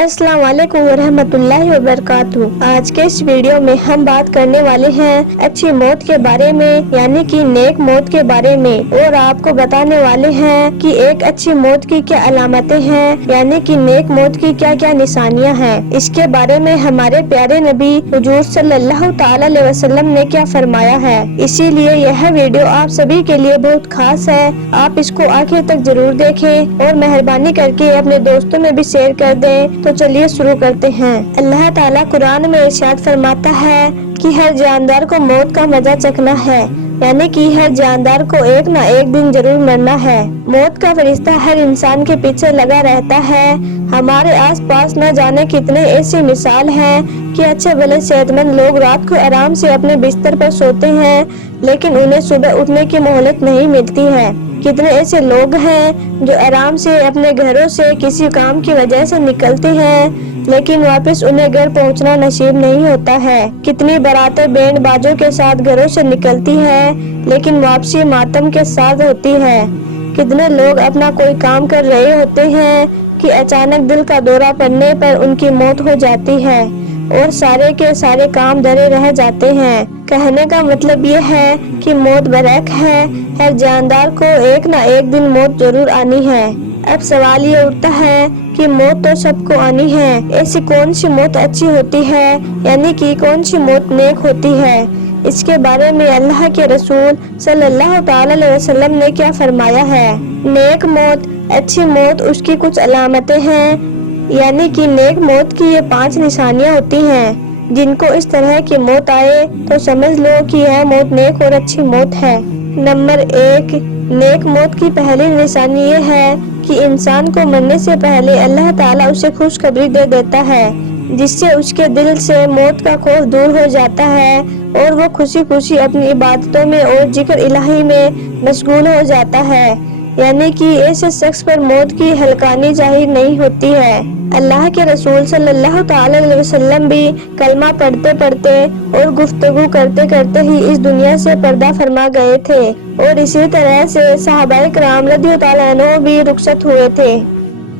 अस्सलाम वालेकुम रहमतुल्लाहि व बरकातहू। आज के इस वीडियो में हम बात करने वाले हैं अच्छी मौत के बारे में, यानी कि नेक मौत के बारे में, और आपको बताने वाले हैं कि एक अच्छी मौत की क्या अलामतें हैं, यानी कि नेक मौत की क्या क्या निशानियां हैं। इसके बारे में हमारे प्यारे नबी हुजूर सल्लल्लाहु तआला अलैहि वसल्लम ने क्या फरमाया है। इसीलिए यह वीडियो आप सभी के लिए बहुत खास है। आप इसको आखिर तक जरूर देखें और मेहरबानी करके अपने दोस्तों में भी शेयर कर दें। तो चलिए शुरू करते हैं। अल्लाह ताला कुरान में इरशाद फरमाता है कि हर जानदार को मौत का मजा चखना है, यानी कि हर जानदार को एक न एक दिन जरूर मरना है। मौत का फरिश्ता हर इंसान के पीछे लगा रहता है। हमारे आसपास न जाने कितने ऐसी मिसाल हैं कि अच्छे भले सेहतमंद लोग रात को आराम से अपने बिस्तर पर सोते हैं, लेकिन उन्हें सुबह उठने की मोहलत नहीं मिलती है। कितने ऐसे लोग हैं जो आराम से अपने घरों से किसी काम की वजह से निकलते हैं, लेकिन वापस उन्हें घर पहुंचना नसीब नहीं होता है। कितनी बारातें बैंड बाजों के साथ घरों से निकलती हैं, लेकिन वापसी मातम के साथ होती है। कितने लोग अपना कोई काम कर रहे होते हैं कि अचानक दिल का दौरा पड़ने पर उनकी मौत हो जाती है और सारे के सारे काम धरे रह जाते हैं। कहने का मतलब ये है कि मौत बरहक है, हर जानदार को एक न एक दिन मौत जरूर आनी है। अब सवाल ये उठता है कि मौत तो सबको आनी है, ऐसी कौन सी मौत अच्छी होती है, यानी कि कौन सी मौत नेक होती है। इसके बारे में अल्लाह के रसूल सल्लल्लाहु तआला अलैहि वसल्लम ने क्या फरमाया है। नेक मौत, अच्छी मौत, उसकी कुछ अलामतें हैं, यानी कि नेक मौत की ये 5 निशानियां होती हैं। जिनको इस तरह की मौत आए तो समझ लो कि यह मौत नेक और अच्छी मौत है। नंबर 1, नेक मौत की पहली निशानी ये है कि इंसान को मरने से पहले अल्लाह ताला उसे खुशखबरी दे देता है, जिससे उसके दिल से मौत का खौफ दूर हो जाता है और वो खुशी खुशी अपनी इबादतों में और जिक्र इलाही में मशगूल हो जाता है। यानी कि ऐसे शख्स पर मौत की हल्कानी जाहिर नहीं होती है। अल्लाह के रसूल सल्लल्लाहु तआला अलैहि वसल्लम भी कलमा पढ़ते पढ़ते और गुफ्तगू करते करते ही इस दुनिया से पर्दा फरमा गए थे, और इसी तरह से सहाबाए किराम रज़ियल्लाहु अन्हुम भी रुखसत हुए थे।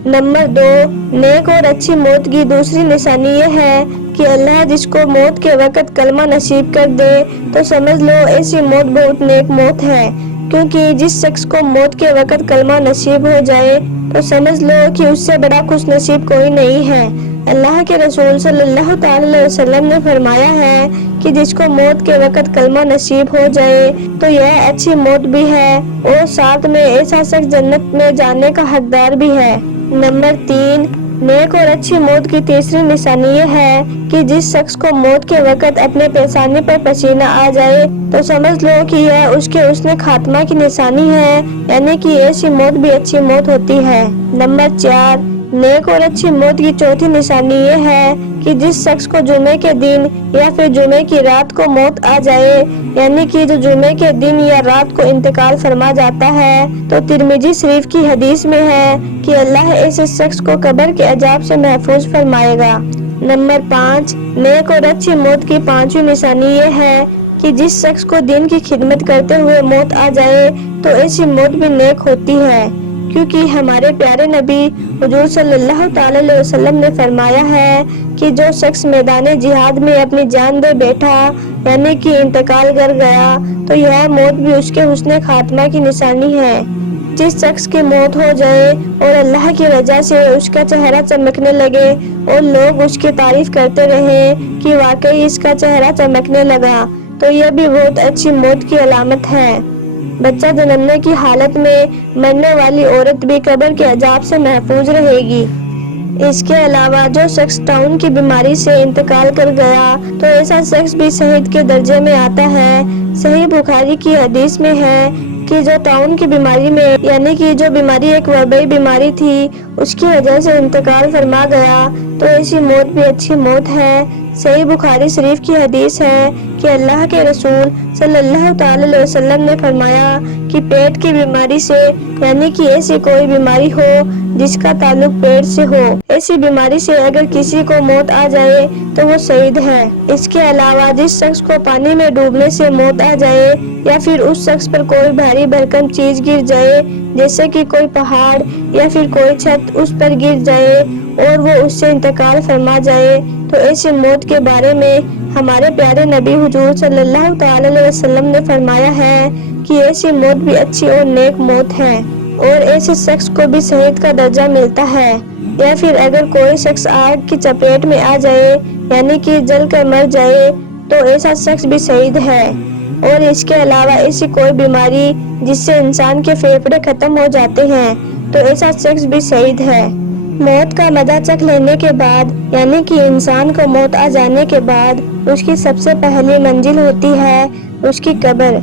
नंबर 2, नेक और अच्छी मौत की दूसरी निशानी ये है कि अल्लाह जिसको मौत के वक़्त कलमा नसीब कर दे तो समझ लो ऐसी मौत बहुत नेक मौत है, क्योंकि जिस शख्स को मौत के वक़्त कलमा नसीब हो जाए तो समझ लो कि उससे बड़ा खुश नसीब कोई नहीं है। अल्लाह के रसूल सल्लल्लाहु तआला अलैहि वसल्लम ने फरमाया है कि जिसको मौत के वक़्त कलमा नसीब हो जाए तो यह अच्छी मौत भी है और साथ में ऐसा शख्स जन्नत में जाने का हकदार भी है। नंबर 3, नेक और अच्छी मौत की तीसरी निशानी ये है कि जिस शख्स को मौत के वक़्त अपने पेशानी पर पसीना आ जाए तो समझ लो कि यह उसके हुस्न खात्मा की निशानी है, यानी कि ऐसी मौत भी अच्छी मौत होती है। नंबर 4, नेक और अच्छी मौत की चौथी निशानी ये है कि जिस शख्स को जुमे के दिन या फिर जुमे की रात को मौत आ जाए, यानी कि जो जुमे के दिन या रात को इंतकाल फरमा जाता है, तो तिरमिजी शरीफ की हदीस में है कि अल्लाह ऐसे शख्स को कब्र के अजाब से महफूज फरमाएगा। नंबर 5, नेक और अच्छी मौत की 5वीं निशानी ये है कि जिस शख्स को दिन की खिदमत करते हुए मौत आ जाए तो ऐसी मौत भी नेक होती है, क्योंकि हमारे प्यारे नबी हुजूर सल्लल्लाहु तआला अलैहि वसल्लम ने फरमाया है कि जो शख्स मैदान जिहाद में अपनी जान दे बैठा, यानी कि इंतकाल कर गया, तो यह मौत भी उसके हुस्न खात्मा की निशानी है। जिस शख्स की मौत हो जाए और अल्लाह की रजा से उसका चेहरा चमकने लगे और लोग उसकी तारीफ करते रहे कि वाकई इसका चेहरा चमकने लगा, तो यह भी बहुत अच्छी मौत की अलामत है। बच्चा जन्मने की हालत में मरने वाली औरत भी कब्र के अजाब से महफूज रहेगी। इसके अलावा जो शख्स टाउन की बीमारी से इंतकाल कर गया तो ऐसा शख्स भी शहीद के दर्जे में आता है। सही बुखारी की हदीस में है कि जो टाउन की बीमारी में, यानी कि जो बीमारी एक वबाई बीमारी थी, उसकी वजह से इंतकाल फरमा गया तो ऐसी मौत भी अच्छी मौत है। सही बुखारी शरीफ की हदीस है कि अल्लाह के रसूल सल्लल्लाहु तआला अलैहि वसल्लम ने फरमाया कि पेट की बीमारी से, यानी कि ऐसी कोई बीमारी हो जिसका ताल्लुक पेट से हो, ऐसी बीमारी से अगर किसी को मौत आ जाए तो वो शहीद है। इसके अलावा जिस शख्स को पानी में डूबने से मौत आ जाए या फिर उस शख्स पर कोई भारी भरकम चीज गिर जाए, जैसे कि कोई पहाड़ या फिर कोई छत उस पर गिर जाए اور وہ اس سے انتقال فرما جائے تو ایسی موت کے بارے میں ہمارے پیارے نبی حضور صلی اللہ تعالی علیہ وسلم نے فرمایا ہے کہ ایسی موت بھی اچھی اور نیک موت ہے، اور ایسے شخص کو بھی شہید کا درجہ ملتا ہے۔ یا پھر اگر کوئی شخص آگ کی چپیٹ میں آ جائے یعنی کہ جل کر مر جائے تو ایسا شخص بھی شہید ہے۔ اور اس کے علاوہ ایسی کوئی بیماری جس سے انسان کے پھیپھڑے ختم ہو جاتے ہیں تو ایسا شخص بھی شہید ہے۔ موت کا مزہ چکھ لینے کے بعد یعنی کہ انسان کو موت آ جانے کے بعد اس کی سب سے پہلی منزل ہوتی ہے اس کی قبر۔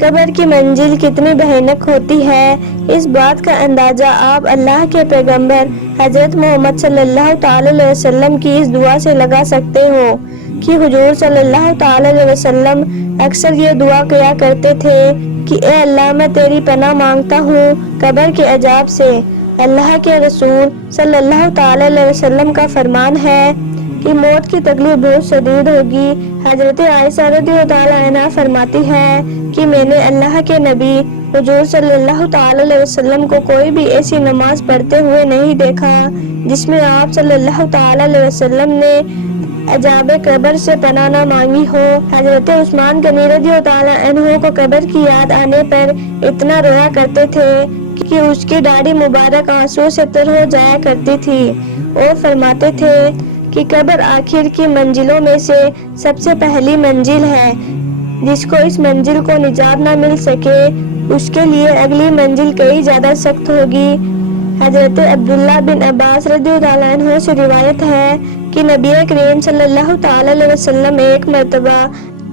قبر کی منزل کتنی بھیانک ہوتی ہے اس بات کا اندازہ آپ اللہ کے پیغمبر حضرت محمد صلی اللہ تعالی علیہ وسلم کی اس دعا سے لگا سکتے ہو کہ حضور صلی اللہ تعالی علیہ وسلم اکثر یہ دعا کیا کرتے تھے کہ اے اللہ میں تیری پناہ مانگتا ہوں قبر کے عذاب سے۔ اللہ کے رسول صلی اللہ تعالی علیہ وسلم کا فرمان ہے کہ موت کی تکلیف بہت شدید ہوگی۔ حضرت عائشہ رضی اللہ عنہا فرماتی ہے کہ میں نے اللہ کے نبی حضور صلی اللہ تعالی علیہ وسلم کو کوئی بھی ایسی نماز پڑھتے ہوئے نہیں دیکھا جس میں آپ صلی اللہ تعالی علیہ وسلم نے عذاب قبر سے پناہ نہ مانگی ہو۔ حضرت عثمان غنی رضی اللہ عنہ کو قبر کی یاد آنے پر اتنا رویا کرتے تھے کہ اس کی داڑھی مبارک آنسو سے تر ہو جایا کرتی تھی، اور فرماتے تھے کہ قبر آخر کی منزلوں میں سے سب سے پہلی منزل ہے، جس کو اس منزل کو نجات نہ مل سکے اس کے لیے اگلی منزل کئی زیادہ سخت ہوگی۔ حضرت عبداللہ بن عباس رضی اللہ عنہ سے روایت ہے کہ نبی کریم صلی اللہ تعالی علیہ وسلم ایک مرتبہ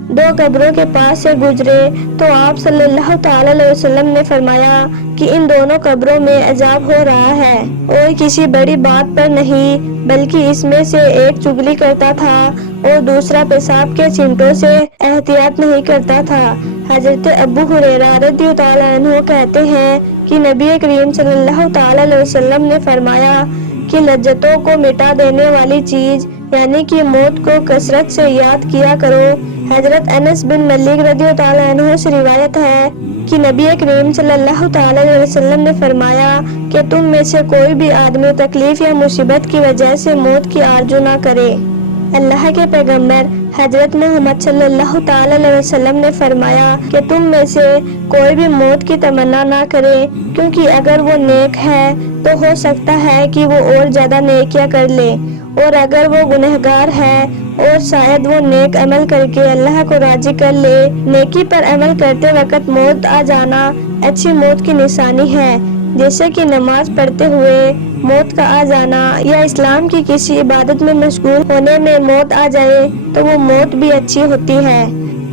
دو قبروں کے پاس سے گزرے تو آپ صلی اللہ تعالی علیہ وسلم نے فرمایا کہ ان دونوں قبروں میں عذاب ہو رہا ہے، اور کسی بڑی بات پر نہیں بلکہ اس میں سے ایک چغلی کرتا تھا اور دوسرا پیشاب کے چھینٹوں سے احتیاط نہیں کرتا تھا۔ حضرت ابو ہریرہ رضی اللہ عنہ کہتے ہیں کہ نبی کریم صلی اللہ تعالی علیہ وسلم نے فرمایا کہ لذتوں کو مٹا دینے والی چیز یعنی کہ موت کو کثرت سے یاد کیا کرو۔ حضرت انس بن مالک رضی اللہ عنہ سے روایت ہے کہ نبی کریم صلی اللہ تعالی علیہ وسلم نے فرمایا کہ تم میں سے کوئی بھی آدمی تکلیف یا مصیبت کی وجہ سے موت کی آرزو نہ کرے۔ اللہ کے پیغمبر حضرت محمد صلی اللہ تعالی علیہ وسلم نے فرمایا کہ تم میں سے کوئی بھی موت کی تمنا نہ کرے، کیونکہ اگر وہ نیک ہے تو ہو سکتا ہے کہ وہ اور زیادہ نیکیاں کر لے، اور اگر وہ گنہگار ہے اور شاید وہ نیک عمل کر کے اللہ کو راضی کر لے۔ نیکی پر عمل کرتے وقت موت آ جانا اچھی موت کی نشانی ہے، جیسے کہ نماز پڑھتے ہوئے موت کا آ جانا یا اسلام کی کسی عبادت میں مشغول ہونے میں موت آ جائے تو وہ موت بھی اچھی ہوتی ہے۔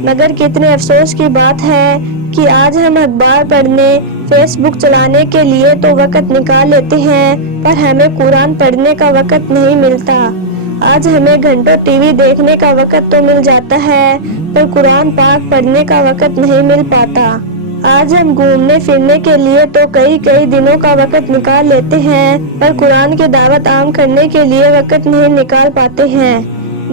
مگر کتنے افسوس کی بات ہے کہ آج ہم اخبار پڑھنے، فیس بک چلانے کے لیے تو وقت نکال لیتے ہیں پر ہمیں قرآن پڑھنے کا وقت نہیں ملتا۔ آج ہمیں گھنٹوں ٹی وی دیکھنے کا وقت تو مل جاتا ہے پر قرآن پاک پڑھنے کا وقت نہیں مل پاتا۔ آج ہم گھومنے پھرنے کے لیے تو کئی دنوں کا وقت نکال لیتے ہیں پر قرآن کی دعوت عام کرنے کے لیے وقت نہیں نکال پاتے ہیں۔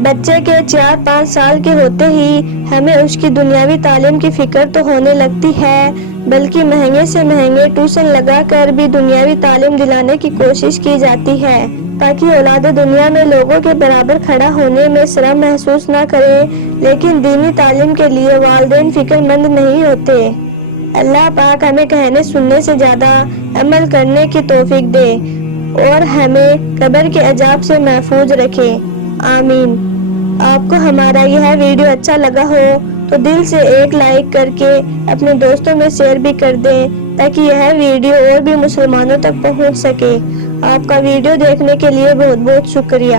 بچے کے 4-5 سال کے ہوتے ہی ہمیں اس کی دنیاوی تعلیم کی فکر تو ہونے لگتی ہے، بلکہ مہنگے سے مہنگے ٹیوشن لگا کر بھی دنیاوی تعلیم دلانے کی کوشش کی جاتی ہے تاکہ اولاد دنیا میں لوگوں کے برابر کھڑا ہونے میں شرم محسوس نہ کرے، لیکن دینی تعلیم کے لیے والدین فکر مند نہیں ہوتے۔ اللہ پاک ہمیں کہنے سننے سے زیادہ عمل کرنے کی توفیق دے اور ہمیں قبر کے عذاب سے محفوظ رکھے، آمین۔ آپ کو ہمارا یہ ویڈیو اچھا لگا ہو تو دل سے ایک لائک کر کے اپنے دوستوں میں شیئر بھی کر دیں تاکہ یہ ویڈیو اور بھی مسلمانوں تک پہنچ سکے۔ آپ کا ویڈیو دیکھنے کے لیے بہت بہت شکریہ۔